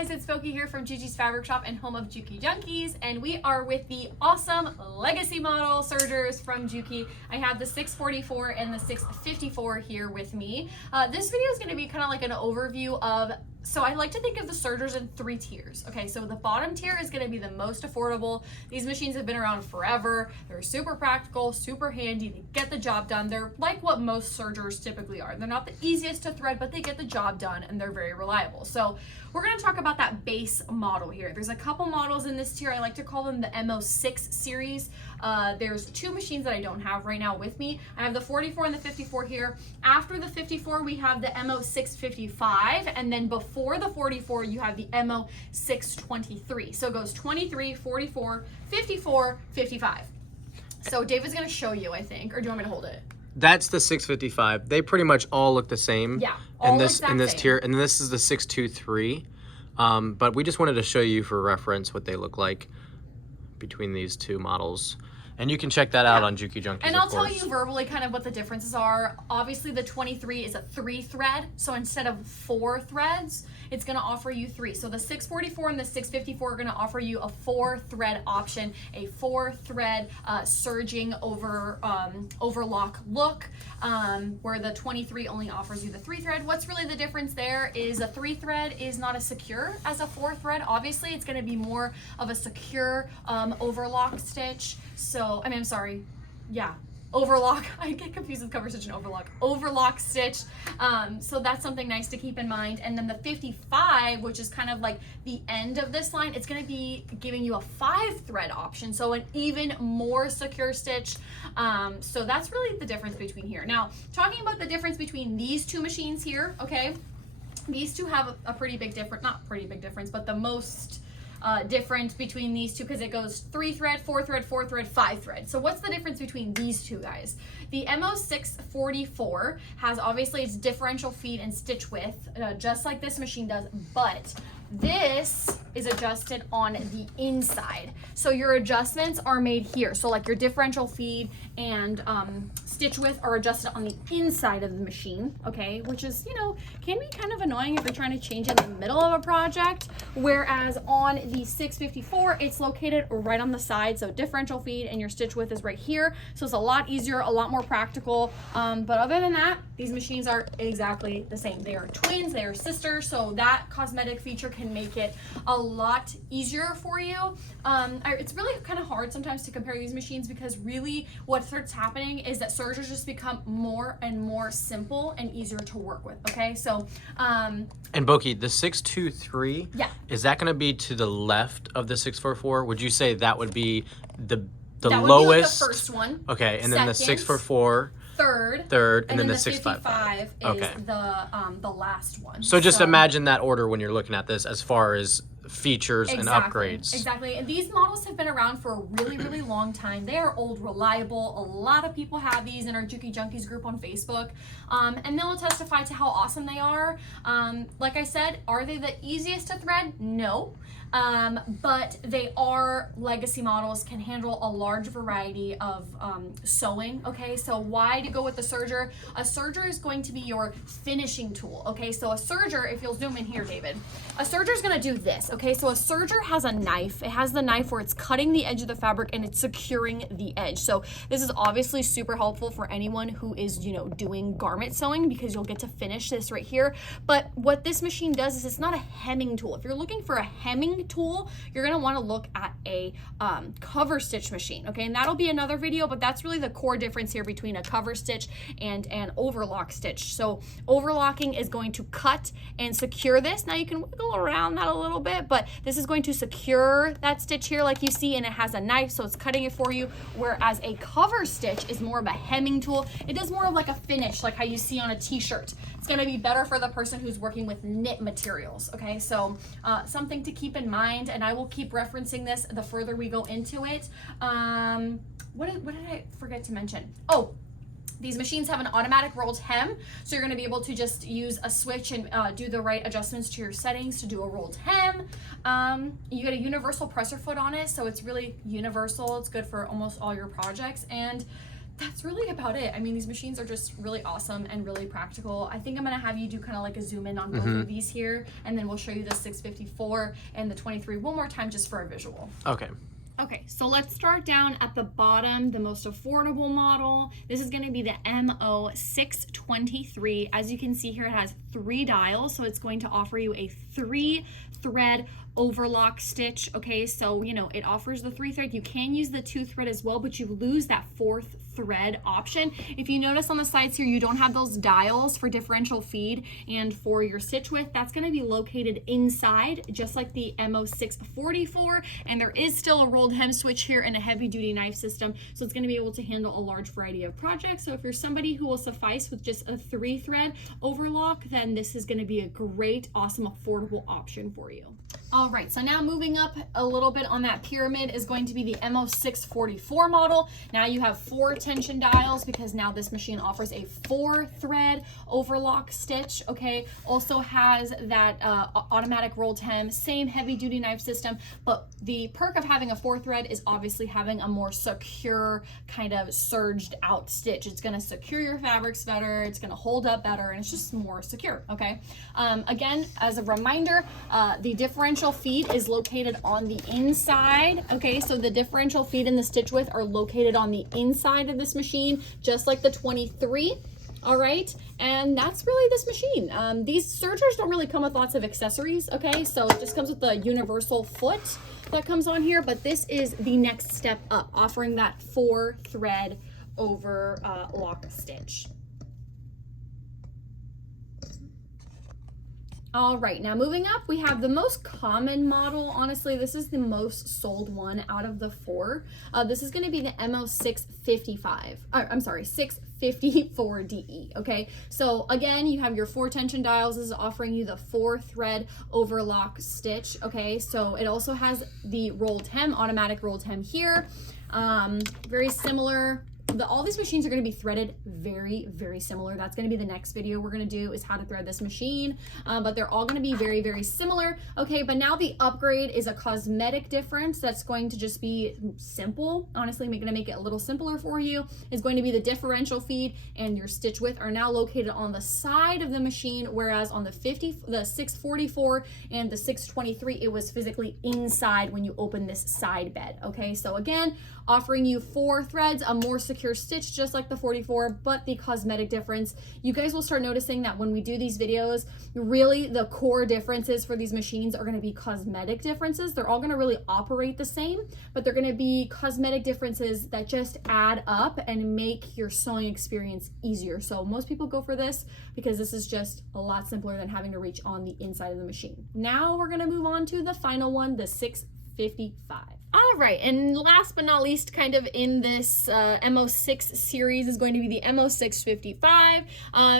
guys, it's Foki here from Gigi's Fabric Shop and home of Juki Junkies, and we are with the awesome legacy model Sergers from Juki. I have the 644 and the 654 here with me. This video is going to be kind of like an overview of, so I like to think of the Sergers in 3 tiers. Okay, so the bottom tier is going to be the most affordable. These machines have been around forever. They're super practical, super handy. They get the job done. They're like what most Sergers typically are. They're not the easiest to thread, but they get the job done and they're very reliable. So we're going to talk about that base model here. There's a couple models in this tier. I like to call them the MO-6 series. There's 2 machines that I don't have right now with me. I have the 44 and the 54 here. After the 54, we have the MO-655, and then before the 44, you have the MO-623. So it goes 23, 44, 54, 55. So David's going to show you, I think, or do you want me to hold it? That's the 655. They pretty much all look the same. Yeah, all in this tier, and this is the 623. But we just wanted to show you for reference what they look like between these 2 models. And you can check that out on Juki Junkies, and I'll tell you verbally kind of what the differences are. Obviously, the 23 is a 3-thread, so instead of 4 threads, it's going to offer you 3. So the 644 and the 654 are going to offer you a 4-thread option, a 4-thread surging overlock look, where the 23 only offers you the 3-thread. What's really the difference there is a 3-thread is not as secure as a 4-thread. Obviously, it's going to be more of a secure overlock stitch. So, I'm sorry. Yeah, overlock. I get confused with cover stitch and overlock. Overlock stitch. So that's something nice to keep in mind. And then the 55, which is kind of like the end of this line, it's going to be giving you a 5-thread option. So an even more secure stitch. So that's really the difference between here. Now, talking about the difference between these 2 machines here, okay, these 2 have a pretty big difference, not pretty big difference, but the most difference between these 2, because it goes 3-thread, 4-thread, 4-thread, 5-thread. So what's the difference between these 2 guys? The MO-644 has obviously its differential feed and stitch width, just like this machine does, but this is adjusted on the inside. So your adjustments are made here. So like your differential feed and stitch width are adjusted on the inside of the machine, okay? Which is, you know, can be kind of annoying if you're trying to change in the middle of a project. Whereas on the 654, it's located right on the side. So differential feed and your stitch width is right here. So it's a lot easier, a lot more practical. But other than that, these machines are exactly the same. They are twins, they are sisters. So that cosmetic feature can make it a lot easier for you. It's really kind of hard sometimes to compare these machines, because really what starts happening is that Sergers just become more and more simple and easier to work with. Okay, so and Boki, the 623, is that going to be to the left of the 644? Would you say that would be the that lowest? Would be like the first one. Okay, and then the 644. Third, and then the 655 is the last one. So just imagine that order when you're looking at this as far as features and upgrades. Exactly. And these models have been around for a really, really long time. They are old, reliable. A lot of people have these in our Juki Junkies group on Facebook. And they'll testify to how awesome they are. Like I said, are they the easiest to thread? No. But they are legacy models, can handle a large variety of sewing. Okay, so why to go with the serger? A serger is going to be your finishing tool. Okay, so a serger, if you'll zoom in here, David, a serger is going to do this. Okay, so a serger has a knife. It has the knife where it's cutting the edge of the fabric and it's securing the edge. So this is obviously super helpful for anyone who is, you know, doing garment sewing, because you'll get to finish this right here. But what this machine does is it's not a hemming tool. If you're looking for a hemming tool, you're going to want to look at a cover stitch machine. Okay, and that'll be another video, but that's really the core difference here between a cover stitch and an overlock stitch. So overlocking is going to cut and secure this. Now you can wiggle around that a little bit, but this is going to secure that stitch here like you see, and it has a knife, so it's cutting it for you. Whereas a cover stitch is more of a hemming tool. It does more of like a finish, like how you see on a t-shirt. It's going to be better for the person who's working with knit materials. Okay, so something to keep in mind, and I will keep referencing this the further we go into it. What did I forget to mention? Oh, these machines have an automatic rolled hem, so you're going to be able to just use a switch and do the right adjustments to your settings to do a rolled hem. You get a universal presser foot on it, so it's really universal. It's good for almost all your projects. And that's really about it. I mean, these machines are just really awesome and really practical. I think I'm gonna have you do kind of like a zoom in on both of these here, and then we'll show you the 654 and the 23 one more time just for a visual. Okay. Okay, so let's start down at the bottom, the most affordable model. This is gonna be the MO-623. As you can see here, it has 3 dials, so it's going to offer you a 3-thread overlock stitch. Okay, so you know, it offers the 3-thread. You can use the 2-thread as well, but you lose that 4th thread option. If you notice on the sides here, you don't have those dials for differential feed and for your stitch width. That's going to be located inside, just like the MO-644, and there is still a rolled hem switch here and a heavy duty knife system, so it's going to be able to handle a large variety of projects. So if you're somebody who will suffice with just a 3-thread overlock, then this is going to be a great, awesome, affordable option for you. All right, so now moving up a little bit on that pyramid is going to be the MO-644 model. Now you have 4 tension dials because now this machine offers a 4-thread overlock stitch, okay? Also has that automatic rolled hem, same heavy duty knife system, but the perk of having a 4-thread is obviously having a more secure kind of surged out stitch. It's gonna secure your fabrics better, it's gonna hold up better, and it's just more secure, okay? Again, as a reminder, the differential feed is located on the inside, okay? So the differential feed and the stitch width are located on the inside of this machine, just like the 23. All right, and that's really this machine. These sergers don't really come with lots of accessories, okay? So it just comes with the universal foot that comes on here, but this is the next step up, offering that 4-thread overlock stitch. All right, now moving up, we have the most common model. Honestly, this is the most sold one out of the 4. This is gonna be the MO-655. I'm sorry, 654DE, okay? So again, you have your 4 tension dials. This is offering you the 4-thread overlock stitch, okay? So it also has the rolled hem, automatic rolled hem here. Very similar. All these machines are going to be threaded very, very similar. That's going to be the next video we're going to do, is how to thread this machine. But they're all going to be very, very similar. Okay, but now the upgrade is a cosmetic difference that's going to just be simple. Honestly, going to make it a little simpler for you. Is going to be the differential feed and your stitch width are now located on the side of the machine, whereas on the 644 and the 623, it was physically inside when you open this side bed. Okay, so again, offering you 4 threads, a more secure stitch just like the 44, but the cosmetic difference, you guys will start noticing that when we do these videos, really the core differences for these machines are going to be cosmetic differences. They're all going to really operate the same, but they're going to be cosmetic differences that just add up and make your sewing experience easier. So most people go for this because this is just a lot simpler than having to reach on the inside of the machine. Now we're going to move on to the final one, the 655. All right, and last but not least, kind of in this MO-6 series is going to be the MO-655.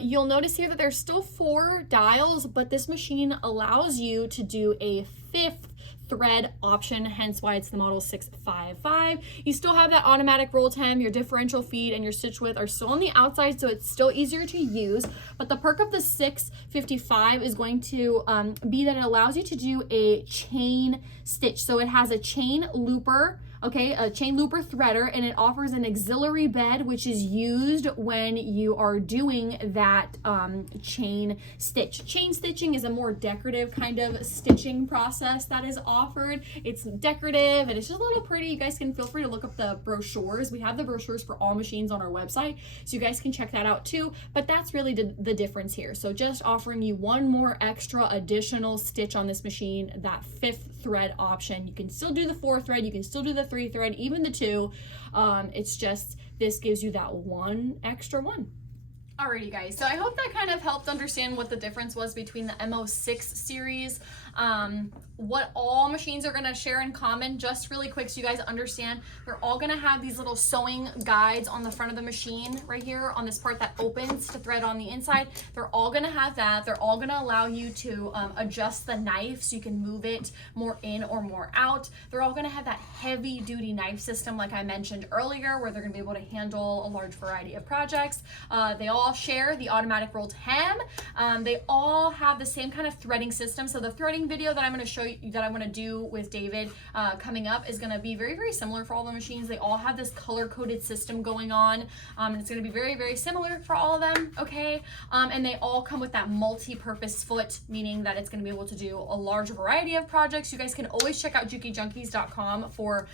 You'll notice here that there's still 4 dials, but this machine allows you to do a 5th thread option, hence why it's the model 655. You still have that automatic roll hem, your differential feed and your stitch width are still on the outside, so it's still easier to use. But the perk of the 655 is going to be that it allows you to do a chain stitch. So it has a chain looper, okay, a chain looper threader, and it offers an auxiliary bed, which is used when you are doing that chain stitch. Chain stitching is a more decorative kind of stitching process that is offered. It's decorative and it's just a little pretty. You guys can feel free to look up the brochures. We have the brochures for all machines on our website, so you guys can check that out too. But that's really the difference here. So just offering you one more extra additional stitch on this machine, that 5th thread option. You can still do the 4-thread, you can still do the 3-thread, even the 2. It's just, this gives you that one extra one. Alrighty guys, so I hope that kind of helped understand what the difference was between the MO-6 series, what all machines are going to share in common. Just really quick so you guys understand, they're all going to have these little sewing guides on the front of the machine right here on this part that opens to thread on the inside. They're all going to have that. They're all going to allow you to adjust the knife so you can move it more in or more out. They're all going to have that heavy duty knife system like I mentioned earlier, where they're going to be able to handle a large variety of projects. They all share the automatic rolled hem. They all have the same kind of threading system. So the threading video that I'm going to show that I'm gonna do with David coming up is gonna be very, very similar for all the machines. They all have this color-coded system going on, and it's gonna be very, very similar for all of them, okay? And they all come with that multi-purpose foot, meaning that it's gonna be able to do a large variety of projects. You guys can always check out JukiJunkies.com for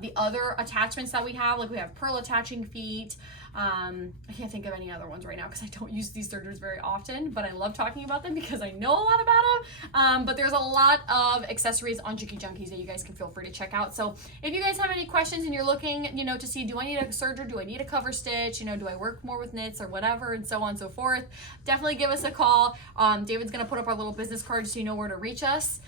the other attachments that we have. Like we have pearl attaching feet. I can't think of any other ones right now because I don't use these sergers very often, but I love talking about them because I know a lot about them. But there's a lot of accessories on Juki Junkies that you guys can feel free to check out. So if you guys have any questions and you're looking, you know, to see, do I need a serger? Do I need a cover stitch? You know, do I work more with knits or whatever, and so on and so forth, definitely give us a call. David's gonna put up our little business card so you know where to reach us.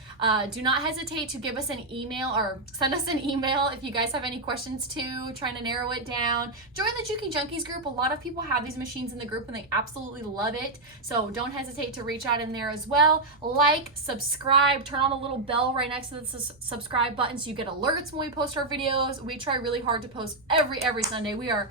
Do not hesitate to give us an email or send us an email if you guys have any questions too, trying to narrow it down. Join the Juki Junkies group. A lot of people have these machines in the group and they absolutely love it. So don't hesitate to reach out in there as well. Like, subscribe, turn on the little bell right next to the subscribe button so you get alerts when we post our videos. We try really hard to post every Sunday. We are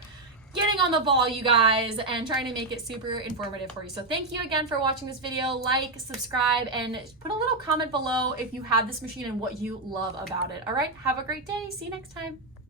getting on the ball, you guys, and trying to make it super informative for you. So thank you again for watching this video. Like, subscribe, and put a little comment below if you have this machine and what you love about it. All right, have a great day. See you next time.